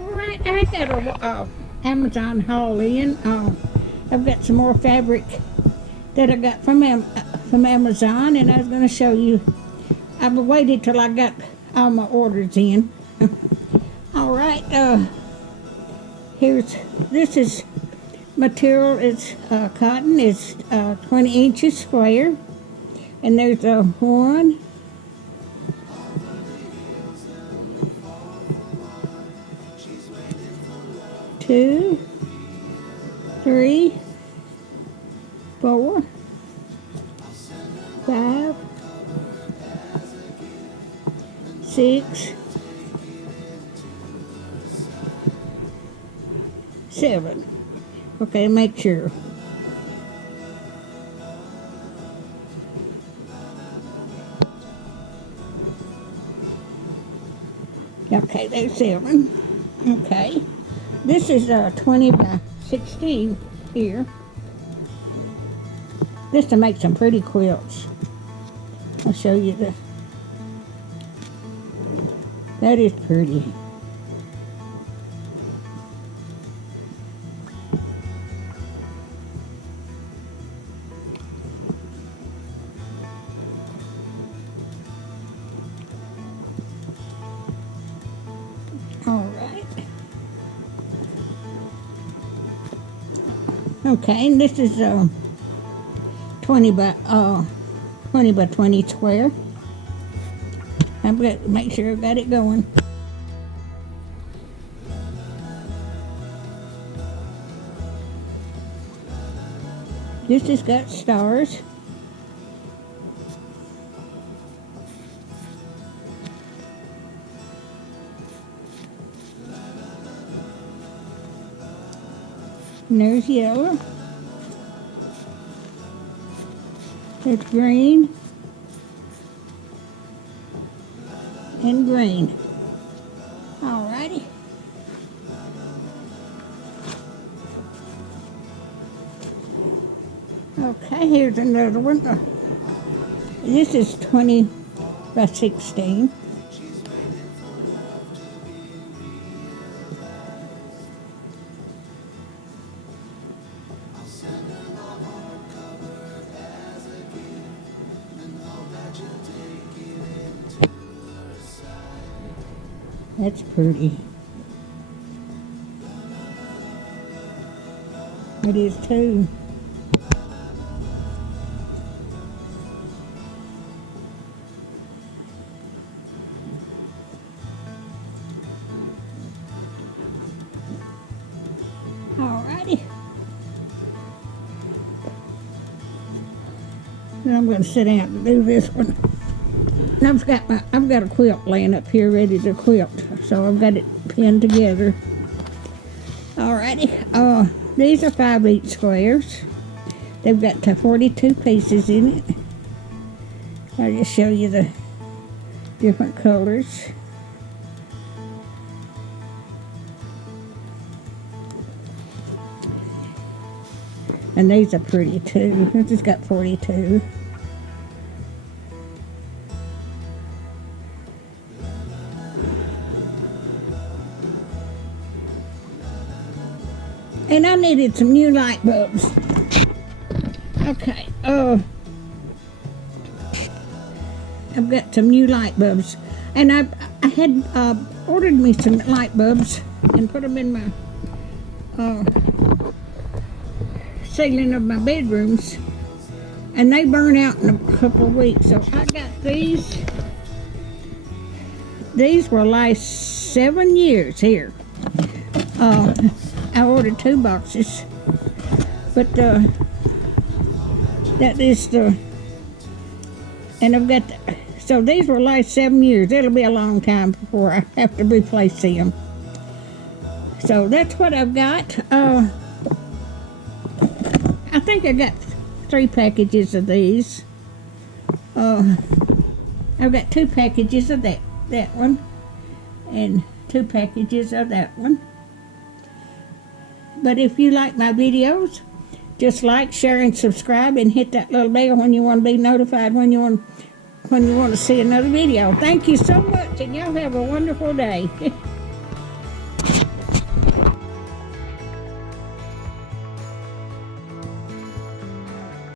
Alright, I got a Amazon haul in. I've got some more fabric that I got from Amazon, and I was going to show you. I've waited till I got all my orders in. Alright, this is material. It's cotton. It's 20 inches square, and there's a 1, 2, 3, 4, 5, 6, 7. Okay, make sure. Okay, there's 7. Okay. This is 20 by 16 here. This to make some pretty quilts. I'll show you that is pretty. All right. Okay, and this is 20 by 20 square. I've got to make sure I've got it going. This has got stars. And there's yellow. There's green. And green. Alrighty. Okay, here's another one. This is 20 by 16. That's pretty. It is too. Alrighty. Now I'm going to sit down and do this one. I've got a quilt laying up here ready to quilt, so I've got it pinned together. Alrighty, these are 5 each squares. They've got 42 pieces in it. I'll just show you the different colors. And these are pretty too. This has got 42. And I needed some new light bulbs. Okay, I've got some new light bulbs. And I had ordered me some light bulbs and put them in my ceiling of my bedrooms. And they burn out in a couple of weeks. So I got these. These will last 7 years here. I ordered 2 boxes, but that is and I've got, so these will last 7 years. It'll be a long time before I have to replace them. So that's what I've got. I think I got 3 packages of these. I've got 2 packages of that one, and 2 packages of that one. But if you like my videos, just like, share, and subscribe, and hit that little bell when you want to be notified when you want to see another video. Thank you so much, and y'all have a wonderful day.